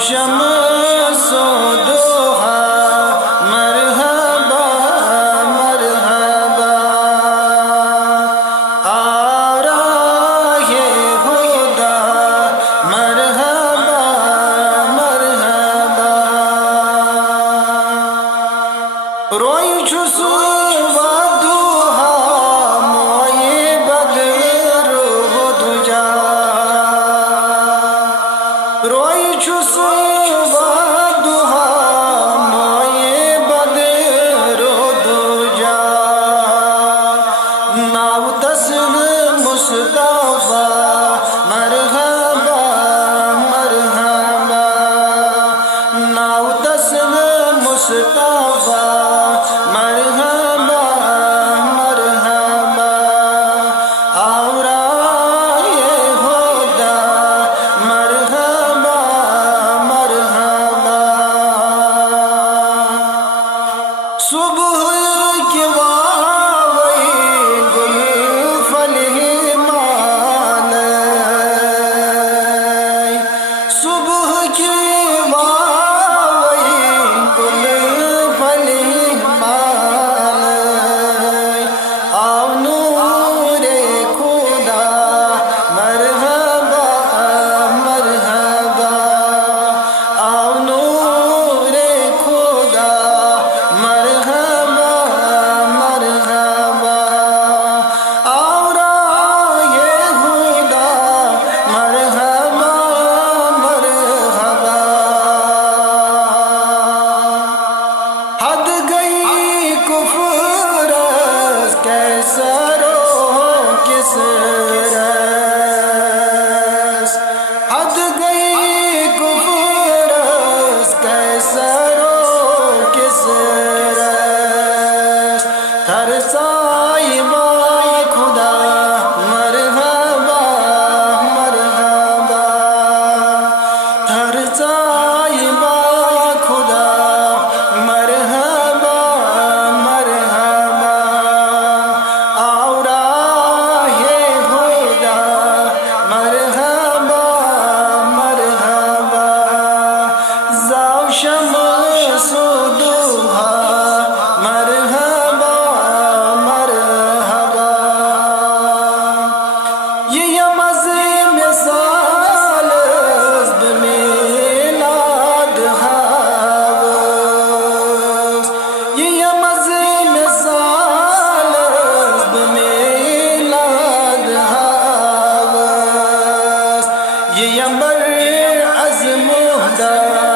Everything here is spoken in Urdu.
شمس و دوحا مرحبا مرحبا آراہ خدا مرحبا مرحبا روئی چھس و دوحا موئی بدر و دجا روئی چھس و دوحا موئی بدر و دجا ناو تسل مصطفیٰ مرحبا مرحبا ناو تسل مصطفیٰ مرحبا مرحبا آورائے خدا مرحبا مرحبا صبح کے واوئی گل فلح مالی صبح کے واوئی گل فلح مالی آو نور خدا مرحبا مرحبا آو نور خدا مرحبا مرحبا آورائے خدا مرحبا مرحبا حد گئی کفر کیسر و کس رس حد گئی کفر کیسر و کس رس ترسائی با خدا مرحبا مرحبا ترسائی با خدا مرحبا مرحبا آوراہ خدا مرحبا مرحبا زاو شمس و دوحا مرحبا مرحبا یہ یمز مثال ازد میلاد حاوز یہ یمز مثال ازد میلاد حاوز یہ یمر از مہدہ